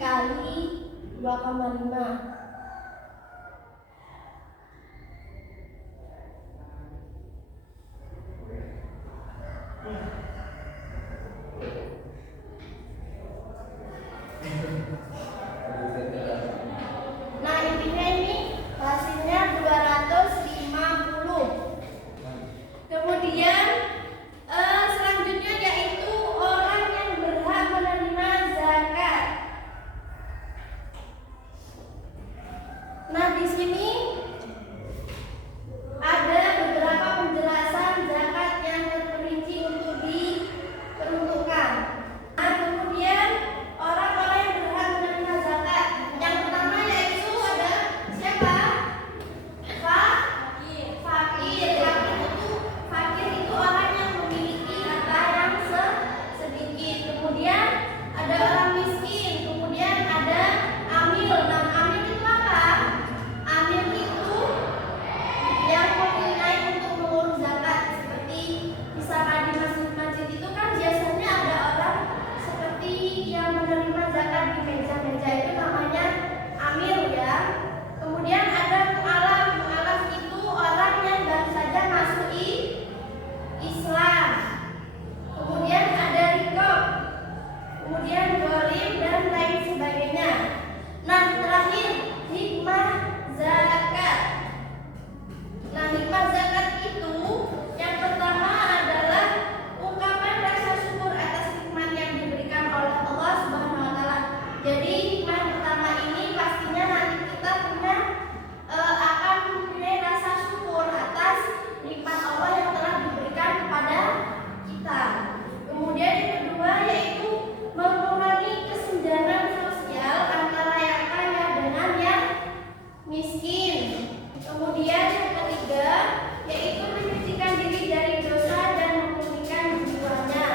dikali 2,5. Nah, intinya ini hasilnya 250. Kemudian selanjutnya yaitu orang yang berhak menerima zakat. Nah, di sini ada beberapa penjelasan zakat yang terperinci untuk diperuntukkan. Nah, kemudian orang-orang yang berhak menerima zakat, yang pertama yaitu ada siapa? Fakir itu orang yang memiliki harta yang sedikit. Kemudian ada orang miskin. Kemudian ada amil. Nah, amil itu apa? Amil itu yang mempunyai untuk mengurus zakat. Seperti misalkan di masjid-masjid itu kan biasanya ada orang seperti yang menerima zakat di meja-meja, itu namanya amil ya. Kemudian ada mu'alaf. Mu'alaf itu orang yang baru saja masuk Islam. Kemudian ada rikob, kemudian gharim dan lain sebagainya. Nah, terakhir hikmah zakat. Nah, hikmah zakat itu yang pertama adalah ungkapan rasa syukur atas nikmat yang diberikan oleh Allah Subhanahu wa taala. Jadi hikmah yang pertama ini pastinya nanti kita akan mempunyai rasa syukur atas nikmat Allah yang telah diberikan kepada kita. Kemudian yang kedua yaitu mengurangi kesenjangan sosial antara yang kaya dengan yang miskin. Kemudian yang ketiga yaitu menyucikan diri dari dosa dan memulihkan jiwanya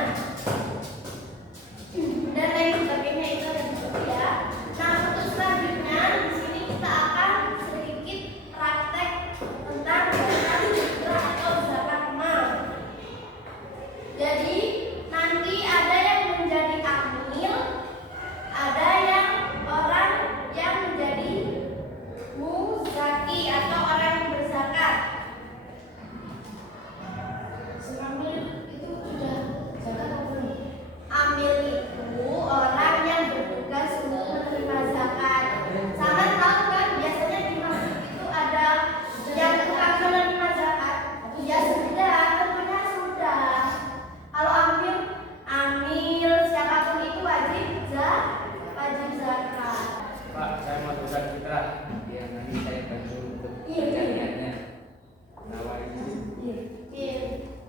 dan lain sebagainya. Itu ada di situ ya. Nah, untuk selanjutnya di sini kita akan sedikit praktek tentang zakat fitrah atau zakat mal. Jadi nanti ada yang menjadi amil, ada yang orang yang menjadi muzaki atau orang yang berzakat. Amil itu sudah zakat atau belum? Amil itu orang yang bertugas untuk menerima zakat. Sama tahu kan biasanya di masjid itu ada yang tukang menerima zakat. Ya sudah, tentunya sudah. Kalau amil siapapun itu wajib zakat. Pak, saya mau zakat fitrah. Ya, nanti saya bantu untuk pencariannya. Nawar itu. Iya.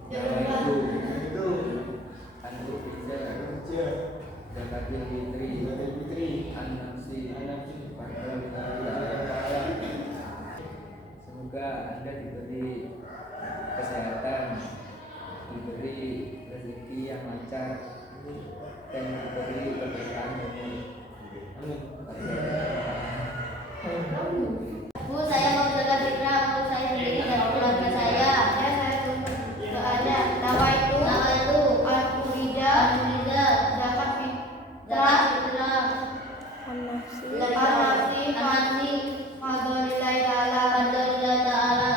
Nama itu. Antu bisa. Zakatul fitri. An-nafsi. Semoga Anda diberi kesehatan, diberi rezeki yang lancar, dan diberi keberkahan umur. Bu, saya mau zakat fitrah untuk saya sendiri dan keluarga saya. Ya, saya tunggu doanya. Nawa itu al-furija zakat fitrah an-nafsi fadlillahi ta'ala.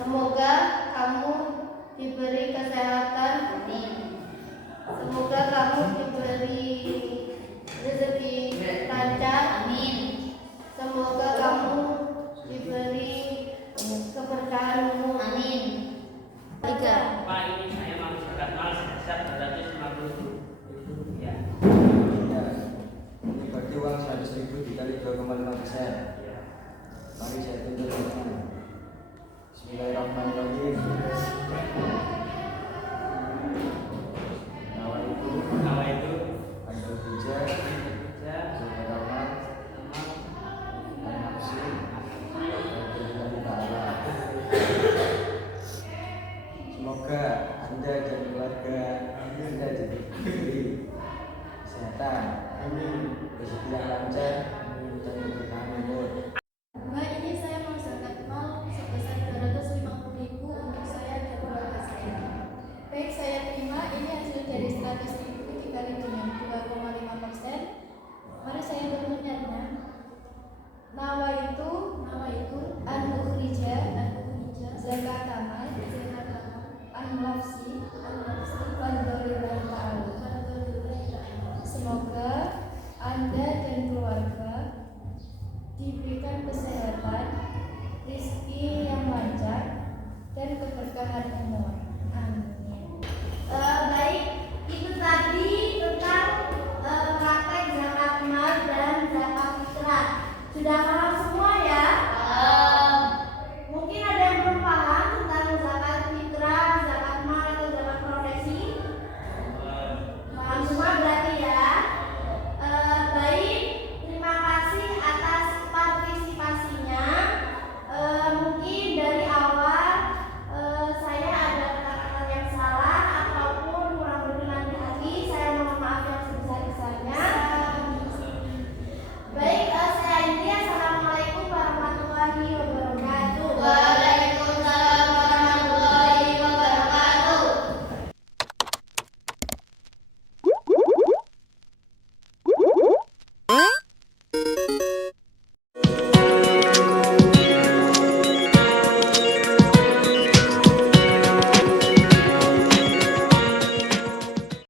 Semoga kamu diberi kesehatan. Semoga kamu diberi rezeki lancar. Amin. Semoga kamu diberi keberkahan umur. Amin. 3. Pak, ini saya mau zakat mal sebesar 250.000 ya. Ya, ini berarti uang 100.000 dikali 2,5%. Mari saya tunjukkan. Bismillahirrahmanirrahim. Nawa itu Antu bija Zakat amal An-nafsi Fadlillahi ta'ala. Semoga Anda dan keluarga Anda diberi kesehatan, rezeki yang lancar, dan keberkahan umur.